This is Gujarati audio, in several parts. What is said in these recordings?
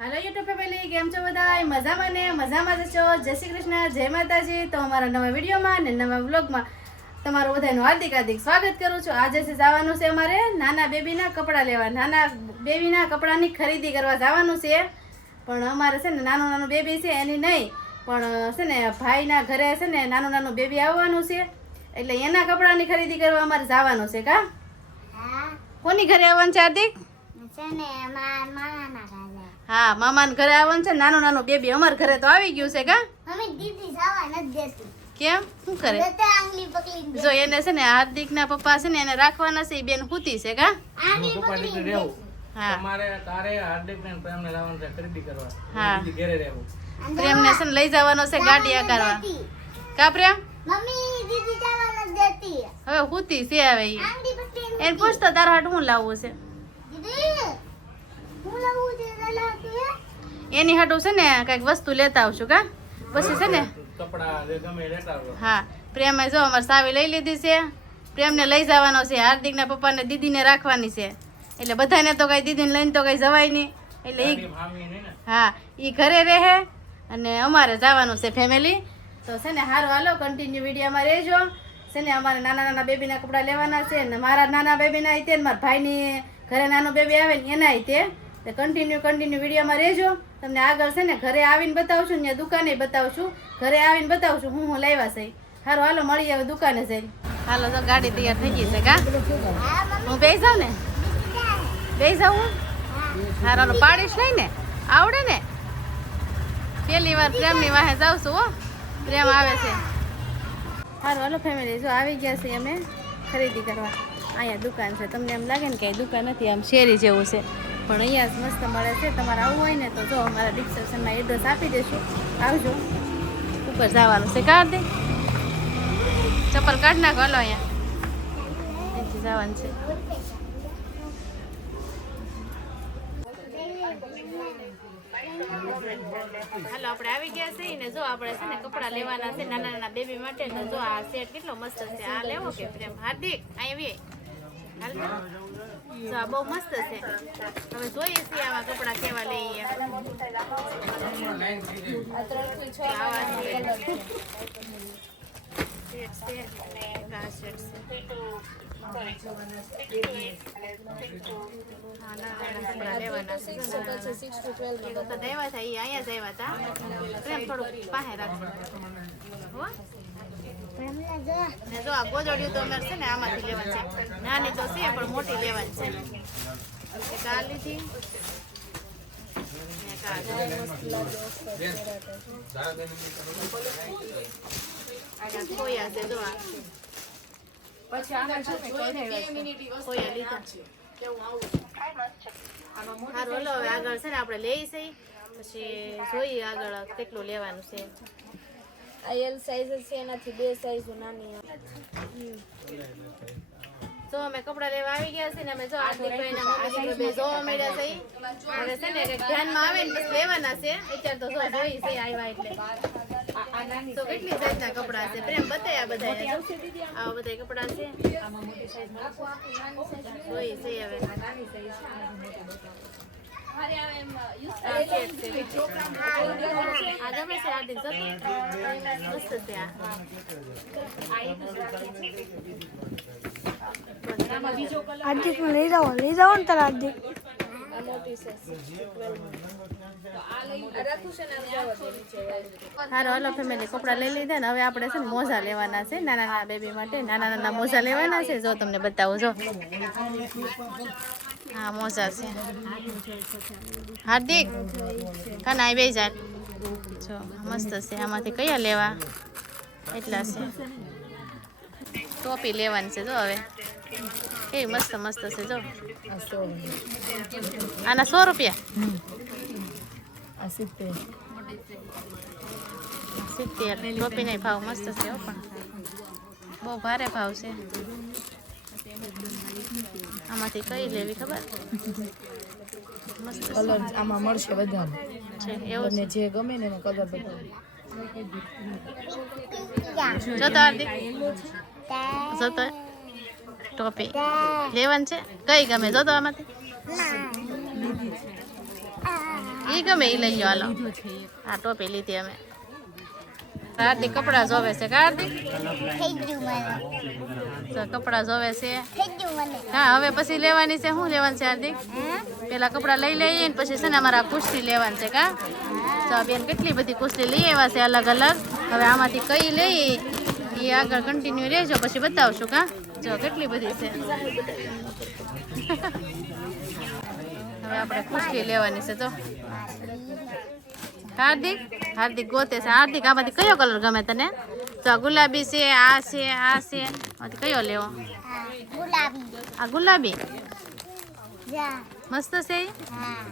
हेलो यूट्यूब फैमिली केम छो बधाय मजाમાં ને મજામાં જ છો। જય શ્રી કૃષ્ણ, જય માતાજી। તો અમારા નવા વિડીયોમાં ને નવા વ્લોગમાં તમારું બધાનું હાર્દિક હાર્દિક સ્વાગત કરું છું। આજે છે જવાનું છે અમારે નાના બેબીના કપડાં લેવા, નાના બેબીના કપડાની ખરીદી કરવા જવાનું છે। પણ અમારે છે ને નાનું બેબી છે એની નહીં, પણ છે ને ભાઈના ઘરે છે ને નાનું બેબી આવવાનું છે, એટલે એના કપડાની ખરીદી કરવા અમારે જવાનું છે। કા કોની ઘરે આવવાનું છે હાર્દિક? हाँ मामा घरे आवવાનું છે। નાનું બેબી અમાર ઘરે તો આવી ગયું છે। કા મમ્મી દીદી જવા નથી દેતી। કેમ શું કરે? આંગળી પકડી જો એને છે ને હાર્દિક ના પપ્પા છે ને એને રાખવાના છે, બેન હુતી છે। કા આંગળી પકડી રહેવું। હા તમારે તારે હાર્દિક ને પ્રેમને લાવવાનું છે ખરીદી કરવા। હા દીદી ઘરે રહેવું। પ્રેમને છે ને લઈ જવાનો છે ગાડી આકારવા। કા પ્રેમ મમ્મી દીદી જવા નથી દેતી। હવે હુતી છે। હવે ઈ આંગળી પકડી એને પૂછતો તારા હાટ હું લાવવું છે? દીદી હું લાવું છે લાતું એની હાટું છે ને કઈક વસ્તુ લેતા આવશું। કા પછી છે ને કપડા જે ગમે લેતા આવો। હા પ્રેમે જો અમારે સાવી લઈ લીધી છે, પ્રેમને લઈ જવાનો છે, હાર્દિકના પપ્પાને દીદીને રાખવાની છે, એટલે બધાને તો કઈ દીદીને લઈને તો કઈ જવાય નહીં, એટલે ઈ મામી નહીં ને હા ઈ ઘરે રહે અને અમારે જવાનું છે ફેમિલી। તો છે ને હારું હાલો કન્ટિન્યુ વિડીયોમાં રહેજો। છે ને અમારે નાના બેબીના કપડાં લેવાના છે ને મારા નાના બેબીના તે મારા ભાઈની ઘરે નાનું બેબી આવે ને એના તે કન્ટિન્યુ વિડીયોમાં રહેજો। તમને આગળ છે ને ઘરે આવીને બતાવશું, ત્યાં દુકાને બતાવશું, ઘરે આવીને બતાવશું હું લાવ્યા છે। હારું હાલો મળીએ હવે દુકાને જઈને। હાલો તો ગાડી તૈયાર થઈ ગઈ છે। કા હું બેસી જાઉં ને? બેસી જાઉં? હારું હાલો પાડીશ નહીં ને? આવડે ને? પહેલી વાર પ્રેમની વાહે જાઉં છું હો, પ્રેમ આવે છે। હારું હાલો ફેમિલી જો આવી ગયા છે અમે ખરીદી કરવા। અહીંયા દુકાન છે, તમને એમ લાગે ને કે દુકાન નથી, આમ શેરી જેવું છે, પણ અહીંયા જ મસ્ત મળે છે। તમારે આવવું હોય ને તો જો અમારા ડિસ્ક્રિપ્શનમાં એડ્રેસ આપી દઈશું, આવજો। ઉપર જવાનું છે। કાઢ દે ચપ્પલ કાઢ નાખો। હાલો અહીંયા અહીંથી જવાનું છે। હાલો આપણે આવી ગયા છે ને જો આપણે છે ને કપડા લેવાના છે નાના બેબી માટે। તો જો આ સેટ કેટલો મસ્ત છે, આ લેવો કે પ્રેમ? હાર્દિક અહીંયા હાલ જો આ બહુ મસ્ત છે। હવે જોઈએ છીએ આવા કપડા કેવા લઈએ। આવા સેટ છે, જો આ ગોદડિયું તો અમારે છે ને આમાંથી લેવાની છે, નાની તો છે પણ મોટી લેવાની છે। એક આ લીધી, એક આ ખોયા છે। જો આ ખોયા લીધા। સારું હલો હવે આગળ છે ને આપણે લઈ જઈએ, પછી જોઈએ આગળ કેટલું લેવાનું છે। આ એલ સાઈઝ છે, એનાથી બે સાઈઝ નાની। જો અમે કપડા લેવા આવી ગયા છે ને અમે જો હાર્દિકભાઈના મમ્મી દીકરો બે જોવા મળ્યા છે। હવે છે ને ધ્યાનમાં આવે ને પછી લેવાના છે। અત્યારે તો જો જોઈ છે આવ્યા એટલે તો કેટલી સાઈઝના કપડા છે પ્રેમ બતાવ્યા બધા, આવા બધા કપડા છે જોઈ છે। હવે આ ગમે છે હાર્દિક જો મસ્ત છે। હાર્દિક ને લઈ જાઓ ને તારા હાર્દિક। હારો હાલો ફેમિલી કપડા લઈ લીધા ને હવે આપણે છે ને મોજા લેવાના છે નાના બેબી માટે। નાના મોજા લેવાના છે, જો તમને બતાવું। જો હા મોજા છે હાર્દિક કાના આવી બે જાય જો મસ્ત છે। આમાંથી કયા લેવા? એટલા છે। ટોપી લેવાની છે જો હવે એ મસ્ત છે। જો આના 100 રૂપિયા, 70 ટોપી નહીં ભાવ મસ્ત છે હો, પણ બહુ ભારે ભાવ છે। આમાંથી કઈ લેવી ખબર? મસ્ત કલર આમાં મળશે બધાને છે એવું તમને જે ગમે ને એનો કલર બતાવો। જો તો હાર્દિક જો તો ટોપી લેવાનું છે, કઈ ગમે જો તો આમાંથી એ જી ગમે એ લઈ લો હાલો હા ટોપી લીધી અમે હાર્દિક કપડા જોવે છે કા હાર્દિક થઈ ગયું મને તો કપડા જોવે છે થઈ ગયું મને હા હવે પછી લેવાની છે શું લેવાનું છે હાર્દિક પેલા કપડા લઈ લઈએ ને પછી છે ને અમારા કુસ્તી લેવાની છે કા તો બેન કેટલી બધી કુસ્તી લઈ આવ્યા છે અલગ અલગ હવે આમાંથી કઈ લઈ એ આગળ કન્ટિન્યુ રહેજો પછી બતાવશું કા જો કેટલી બધી છે હવે આપણે કુસ્તી લેવાની છે તો હાર્દિક હાર્દિક ગોતે છે હાર્દિક આમાંથી કયો કલર ગમે તને તો આ ગુલાબી છે આ છે આમાંથી કયો લેવો હા ગુલાબી આ ગુલાબી જા મસ્ત છે ઈ? હા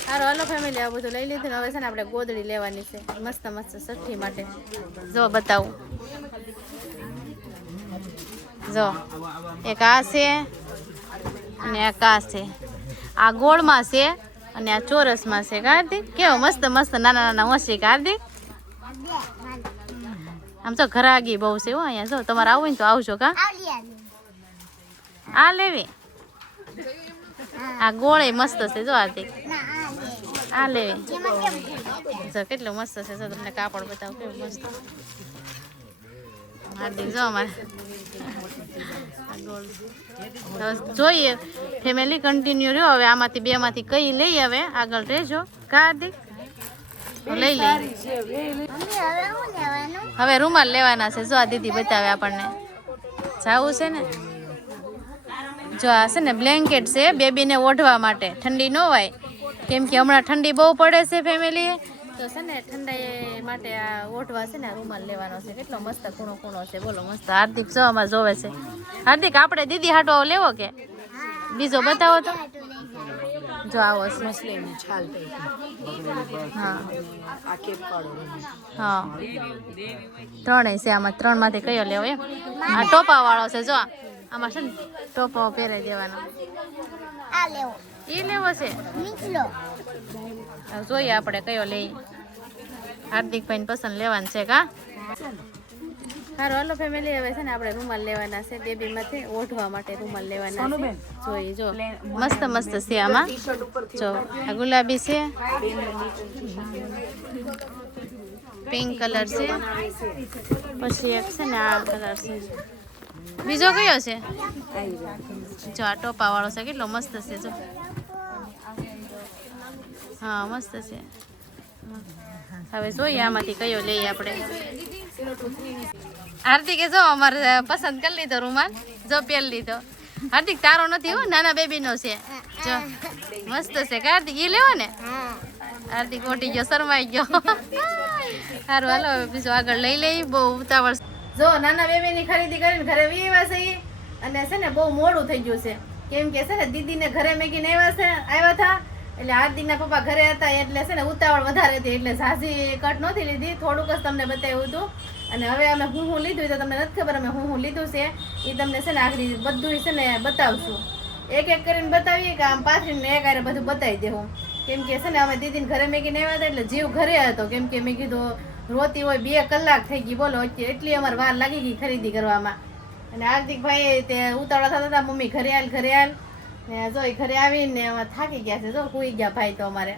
સારું હાલો ફેમિલી આ બધું લઈ લીધું ને હવે છે ને આપણે ગોદડી લેવાની છે મસ્ત મસ્ત સઠ્ઠી માટે જો બતાવું જો એક આ છે અને એક આ છે આ ગોળમાં છે અને આ ચોરસમાં છે કાર્તિક કેવો મસ્ત મસ્ત નાના નાના મસી કાર્તિક આમ તો ઘરાગી બહુ છે હો અહીંયા જો તમારે આવું ને તો આવજો કા આવલિયા આ લેવી આ ગોળે મસ્ત છે જો હાર્દિક ના આ લેવી જેમાં કેમ જો કેટલું મસ્ત છે જો તમને કાપડ બતાવું કેવું મસ્ત હાર્દિક જો અમારે આ ગોળ હવે જોઈએ ફેમિલી કન્ટિન્યુ રહ્યો હવે આમાંથી બે માંથી કઈ લઈ હવે આગળ રહેજો કા હાર્દિક તો લઈ લઈએ મમ્મી હવે હું લેવાનું હવે રૂમાલ લેવાના છે જો આ દીદી બતાવે આપણને જાવું છે ને જો આ છે ને બ્લેન્કેટ છે બેબીને ઓઢવા માટે ઠંડી ન હોય કેમ કે હમણાં ઠંડી બહુ પડે છે ફેમિલી તો છે ને ઠંડી માટે આ ઓઢવા છે ને આ રૂમાલ લેવાનો છે કેટલો મસ્ત ખૂણો ખૂણો છે બોલો મસ્ત હાર્દિક જો અમારે જોવે છે હાર્દિક આપણે દીદી હાટો લેવો કે બીજો બતાવો તો જો આવો છે મસલીની છાલ ટાઈપની હા આ કેપ પાડો હા ત્રણેય છે આમાં ત્રણમાંથી કયો લેવો એમ આ ટોપા વાળો છે જો આમાં છે ને ટોપા પહેરાઈ દેવાનો આ લેવો એ લેવો છે નીચલો હવે જોઈએ આપણે કયો લઈ હાર્દિકભાઈને પસંદ લેવાનું છે કા સારું હાલો ફેમિલી હવે છે ને આપણે રૂમાલ લેવાના છે બેબીમાંથી ઓઢવા માટે રૂમાલ લેવાના છે જોઈએ જો મસ્ત મસ્ત છે આમાં જો આ ગુલાબી છે પિંક કલર છે પછી એક છે ને આ કલર છે બીજો કયો છે જો આ ટોપા વાળો છે કેટલો મસ્ત છે જો હા મસ્ત છે હવે જોઈએ આમાંથી કયો લઈએ આપણે હાર્દિકે જો અમારે પસંદ કરી લીધો રૂમાલ જો પહેર લીધો હાર્દિક તારો નથી હો નાના બેબીનો છે જો મસ્ત છે કે હાર્દિક એ લેવો ને હાર્દિક ઓટી ગયો શરમાઈ ગયો સારું હાલો હવે બીજું આગળ લઈ લઈ બહુ ઉતાવળ જો નાના બેબીની ખરીદી કરીને ઘરે વીવા છે અને છે ને બહુ મોડું થઈ ગયું છે કેમ કે છે ને દીદીને ઘરે મેગીને આવ્યા હતા એટલે હાર્દિકના પપ્પા ઘરે હતા એટલે છે ને ઉતાવળ વધારે હતી એટલે ઝાઝી કટ નહોતી લીધી થોડુંક જ તમને બતાવ્યું હતું અને હવે અમે હું લીધું તો તમને નથી ખબર અમે હું લીધું છે એ તમને છે ને આગળ બધું છે ને બતાવશું એક એક કરીને બતાવીએ કે આમ પાથરીને એક આરે બધું બતાવી દેવું કેમ કે છે ને અમે દીદીને ઘરે મેગીને આવ્યા હતા એટલે જીવ ઘરે હતો કેમ કે મેં કીધું રોતી હોય 2 કલાક થઈ ગઈ બોલો એટલી અમારે વાર લાગી ગઈ ખરીદી કરવામાં અને હાર્દિકભાઈ તે ઉતાવળા થતા હતા મમ્મી ઘરે હાલ ને જો એ ઘરે આવીને થાકી ગયા છે જો સુઈ ગયા ભાઈ તો અમારે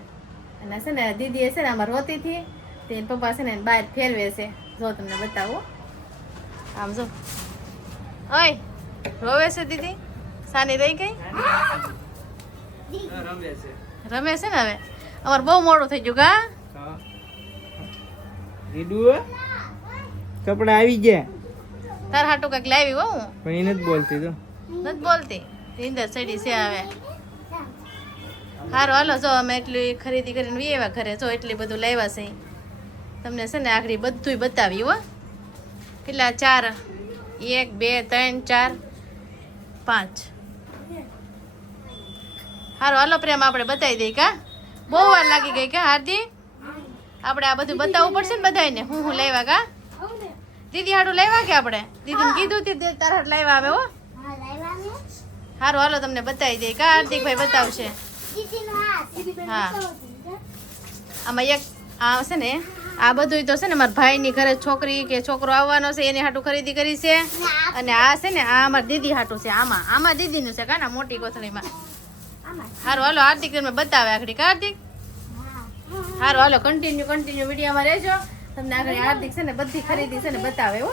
અને છે ને દીદી છે ને અમારે રોતી હતી તે પપ્પા છે ને બહાર ફેરવે છે જો તમને બતાવું આમ જો ઓય રોવે છે દીદી સાની રહી ગઈ રમે છે ને હવે અમારે બહુ મોડું થઈ ગયું કા દીદુ કપડા આવી ગયા તાર હાટું કઈક લાવી હો હું પણ એ નથી બોલતી તો નથી બોલતી ઇન્દર સડી છે હવે સારું હાલો જો અમે એટલી ખરીદી કરીને વીએવા ઘરે જો એટલી બધું લાવ્યા છે તમને છે ને આખરી બધું બતાવી હો કેટલા 4 1 2 3 4 5 સારું હાલો પ્રેમ આપણે બતાવી દઈએ કા બહુ વાર લાગી ગઈ કા હાર્દિક આપણે આ બધું બતાવવું પડશે ને બધાને હું લાવ્યા કા દીદી હાડું લાવ્યા કે આપણે દીદીને કીધું તે તારા હાટ લાવ્યા આવે હો હા લાવવાનું સારું હાલો તમને બતાવી દઈએ કા હાર્દિકભાઈ બતાવશે દીદીનો હાથ હા આમાં એક આ છે ને આ બધું તો છે ને મારા ભાઈની ઘરે છોકરી કે છોકરો આવવાનો છે એની હાટું ખરીદી કરી છે અને આ છે ને આ અમારી દીદી હાટું છે આમાં દીદીનું છે કાના મોટી કોથળીમાં સારું હાલો હાર્દિક તમને બતાવે આખડી કા હાર્દિક સારું હાલો કન્ટિન્યુ વિડીયોમાં રહેજો. તમને આગળ હાર્દિક છે ને બધી ખરીદી છે ને બતાવે હો.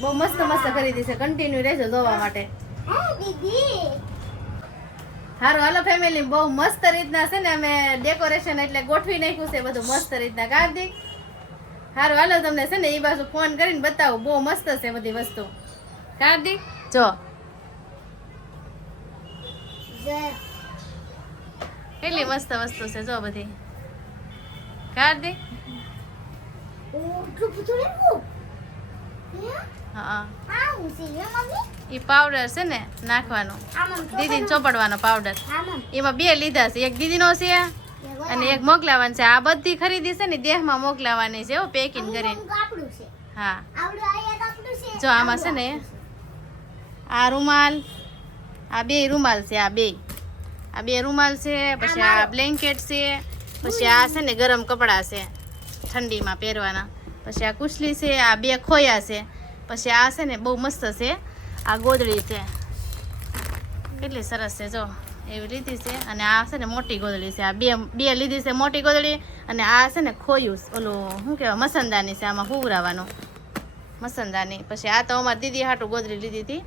બહુ મસ્ત ખરીદી છે. કન્ટિન્યુ રહેજો જોવા માટે. દીદી સારું હાલો ફેમિલી, બહુ મસ્ત રીતના છે ને અમે ડેકોરેશન એટલે ગોઠવી નાખ્યું છે બધું મસ્ત રીતના. કાર્તિક સારું હાલો તમને છે ને એ બાજુ ફોન કરીને બતાવું. બહુ મસ્ત છે બધી વસ્તુ. કાર્તિક જો કેટલી મસ્ત વસ્તુ છે જો બધી. કાર્તિક હા ઈ પાવડર છે ને નાખવાનો, દીદીને ચોપડવાનો પાવડર. એમાં 2 લીધા છે, એક દીદીનો છે અને એક મોકલાવાનો છે. આ બધી ખરીદી છે ને દેહમાં મોકલાવાની છે પેકિંગ કરીને. હા જો આમાં છે ને આ રૂમાલ, આ 2 રૂમાલ છે. આ બે રૂમાલ છે, પછી આ બ્લેન્કેટ છે, પછી આ છે ને ગરમ કપડાં છે ઠંડીમાં પહેરવાના, પછી આ કુશલી છે, આ 2 ખોયા છે, પછી આ છે ને બહુ મસ્ત છે આ ગોદડી છે. કેટલી સરસ છે જો એવી લીધી છે. અને આ છે ને મોટી ગોદડી છે. આ બે લીધી છે મોટી ગોદડી. અને આ છે ને ખોયું ઓલું શું કહેવાય મસંદાની છે, આમાં હુવરાવાનું મસંદાની. પછી આ તો અમારી દીદી હાટું ગોદડી લીધી હતી.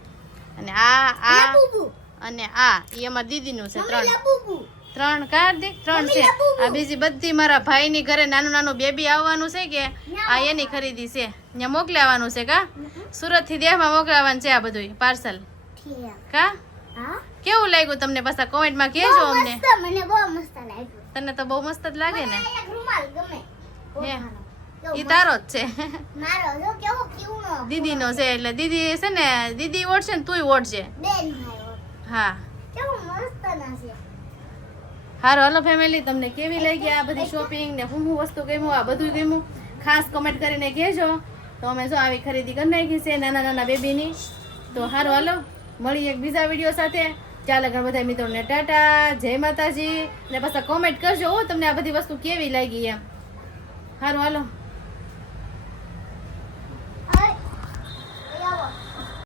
અને આ અને આ એ અમારી દીદીનું છે. 3 કાર્તિક 3 છે. આ બીજી બધી મારા ભાઈની ઘરે નાનું બેબી આવવાનું છે કે આ એની ખરીદી છે. ત્યાં મોકલાવાનું છે કા સુરત થી દેહમાં મોકલાવાનું છે આ બધું પાર્સલ. કા કેવું લાગ્યું તમને? પાછા કોમેન્ટમાં કહેજો અમને. મને બહુ મસ્ત લાગ્યું. તને તો બહુ મસ્ત જ લાગે ને. એક રૂમાલ ગમે. હે ઈ તારો જ છે. મારો જો કેવો ક્યુનો દીદીનો છે એટલે દીદી છે ને દીદી ઓઢશે ને તુંય ઓઢશે. બેન ભાઈ હા કેવો મસ્ત ના છે. હારો હાલો ફેમિલી, તમને કેવી લાગી આ બધી શોપિંગ ને હું વસ્તુ ગમ્યું આ બધું ગમ્યું ખાસ કમેન્ટ કરીને કહેજો. તો અમે જો આવી ખરીદી કરી નાખી છે નાના બેબીની. તો હારો હાલો મળીએ એક બીજા વિડીયો સાથે. ચાલો બધા મિત્રોને ટાટા, જય માતાજી. ને પાછા કોમેન્ટ કરજો તમને આ બધી વસ્તુ કેવી લાગી એમ. હારું હાલો.